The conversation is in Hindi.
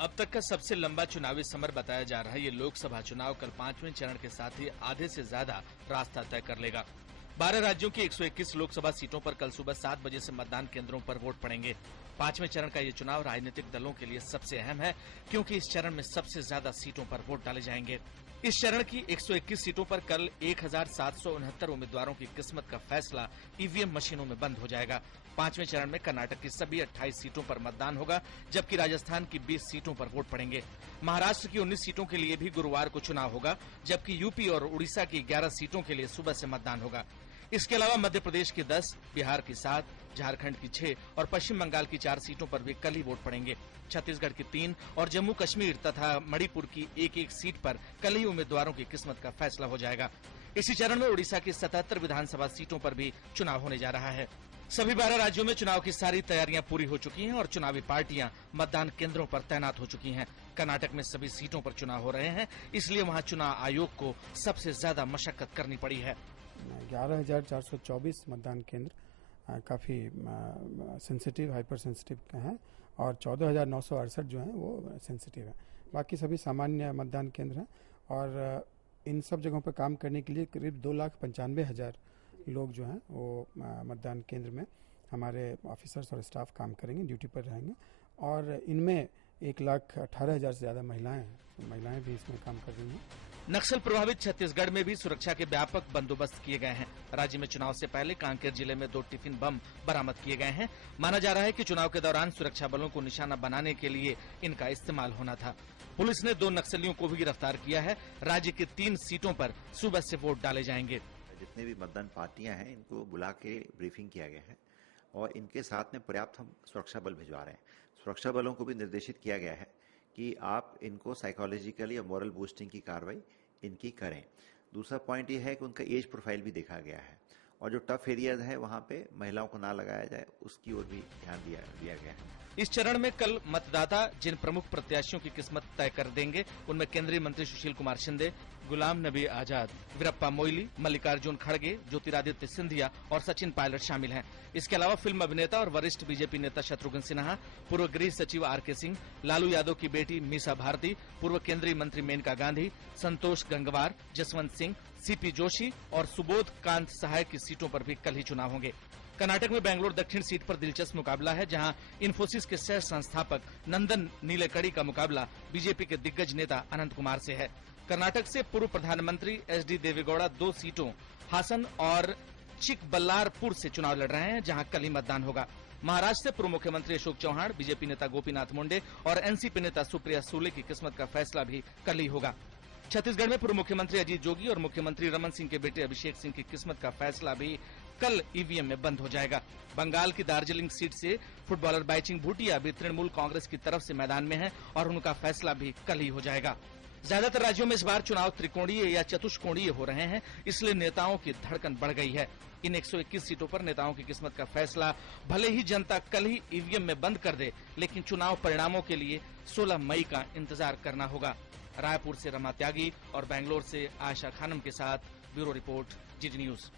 अब तक का सबसे लंबा चुनावी समर बताया जा रहा है ये लोकसभा चुनाव कल 5वें चरण के साथ ही आधे से ज्यादा रास्ता तय कर लेगा। 12 राज्यों की 121 लोकसभा सीटों पर कल सुबह 7 बजे से मतदान केंद्रों पर वोट पड़ेंगे। 5वें चरण का ये चुनाव राजनीतिक दलों के लिए सबसे अहम है, क्योंकि इस चरण में सबसे ज्यादा सीटों पर वोट डाले जाएंगे। इस चरण की 121 सीटों पर कल 1769 उम्मीदवारों की किस्मत का फैसला ईवीएम मशीनों में बंद हो जाएगा। 5वें चरण में कर्नाटक की सभी 28 सीटों पर मतदान होगा, जबकि राजस्थान की 20 सीटों पर वोट पड़ेंगे। महाराष्ट्र की 19 सीटों के लिए भी गुरुवार को चुनाव होगा, जबकि यूपी और उड़ीसा की 11 सीटों के लिए सुबह से मतदान होगा। इसके अलावा मध्य प्रदेश की 10, बिहार की 7, झारखंड की 6 और पश्चिम बंगाल की 4 सीटों पर भी कल ही वोट पड़ेंगे। छत्तीसगढ़ की 3 और जम्मू कश्मीर तथा मणिपुर की एक सीट पर कल ही उम्मीदवारों की किस्मत का फैसला हो जाएगा। इसी चरण में उड़ीसा की 77 विधानसभा सीटों पर भी चुनाव होने जा रहा है। सभी 12 राज्यों में चुनाव की सारी तैयारियां पूरी हो चुकी हैं और चुनावी पार्टियां मतदान केंद्रों पर तैनात हो चुकी हैं। कर्नाटक में सभी सीटों पर चुनाव हो रहे हैं, इसलिए वहां चुनाव आयोग को सबसे ज्यादा मशक्कत करनी पड़ी है। 11,424 मतदान केंद्र काफ़ी सेंसिटिव, हाइपर सेंसिटिव हैं और 14,968 जो हैं वो सेंसिटिव हैं। बाकी सभी सामान्य मतदान केंद्र हैं और इन सब जगहों पर काम करने के लिए करीब 2,95,000 लोग जो हैं वो मतदान केंद्र में हमारे ऑफिसर्स और स्टाफ काम करेंगे, ड्यूटी पर रहेंगे और इनमें 1,18,000 से ज़्यादा महिलाएं हैं, तो महिलाएं भी इसमें काम कर रही हैं। नक्सल प्रभावित छत्तीसगढ़ में भी सुरक्षा के व्यापक बंदोबस्त किए गए हैं। राज्य में चुनाव से पहले कांकेर जिले में 2 टिफिन बम बरामद किए गए हैं। माना जा रहा है कि चुनाव के दौरान सुरक्षा बलों को निशाना बनाने के लिए इनका इस्तेमाल होना था। पुलिस ने 2 नक्सलियों को भी गिरफ्तार किया है। राज्य की 3 सीटों पर सुबह से वोट डाले जाएंगे। जितने भी मतदान पार्टियां हैं इनको बुला के ब्रीफिंग किया गया है और इनके साथ में पर्याप्त हम सुरक्षा बल भिजवा रहे हैं। सुरक्षा बलों को भी निर्देशित किया गया है कि आप इनको साइकोलॉजिकली या मॉरल बूस्टिंग की कार्रवाई इनकी करें। दूसरा पॉइंट ये है कि उनका एज प्रोफाइल भी देखा गया है और जो टफ एरियाज है वहां पे महिलाओं को ना लगाया जाए, उसकी ओर भी ध्यान दिया गया है। इस चरण में कल मतदाता जिन प्रमुख प्रत्याशियों की किस्मत तय कर देंगे उनमें केंद्रीय मंत्री सुशील कुमार शिंदे, गुलाम नबी आजाद, वीरप्पा मोइली, मल्लिकार्जुन खड़गे, ज्योतिरादित्य सिंधिया और सचिन पायलट शामिल हैं। इसके अलावा फिल्म अभिनेता और वरिष्ठ बीजेपी नेता शत्रुघ्न सिन्हा, पूर्व गृह सचिव आर.के. सिंह, लालू यादव की बेटी मीसा भारती, पूर्व केंद्रीय मंत्री मेनका गांधी, संतोष गंगवार, जसवंत सिंह, सीपी जोशी और सुबोध कांत सहाय की सीटों पर भी कल ही चुनाव होंगे। कर्नाटक में बेंगलुरु दक्षिण सीट पर दिलचस्प मुकाबला है, जहां इन्फोसिस के सह संस्थापक नंदन नीलेकड़ी का मुकाबला बीजेपी के दिग्गज नेता अनंत कुमार से है। कर्नाटक से पूर्व प्रधानमंत्री एस.डी. देवेगौड़ा 2 सीटों हासन और चिकबल्लारपुर से चुनाव लड़ रहे हैं, जहां कल ही मतदान होगा। महाराष्ट्र से पूर्व मुख्यमंत्री अशोक चौहान, बीजेपी नेता गोपीनाथ मुंडे और एनसीपी नेता सुप्रिया सुले की किस्मत का फैसला भी कल ही होगा। छत्तीसगढ़ में पूर्व मुख्यमंत्री अजीत जोगी और मुख्यमंत्री रमन सिंह के बेटे अभिषेक सिंह की किस्मत का फैसला भी कल ईवीएम में बंद हो जाएगा। बंगाल की दार्जिलिंग सीट से फुटबॉलर बाइचिंग भूटिया भी तृणमूल कांग्रेस की तरफ से मैदान में है और उनका फैसला भी कल ही हो जाएगा। ज्यादातर राज्यों में इस बार चुनाव त्रिकोणीय या चतुष्कोणीय हो रहे हैं, इसलिए नेताओं की धड़कन बढ़ गई है। इन 121 सीटों पर नेताओं की किस्मत का फैसला भले ही जनता कल ही ईवीएम में बंद कर दे, लेकिन चुनाव परिणामों के लिए 16 मई का इंतजार करना होगा। रायपुर से रमा त्यागी और बेंगलोर से आयशा खानम के साथ ब्यूरो रिपोर्ट, जीडी न्यूज।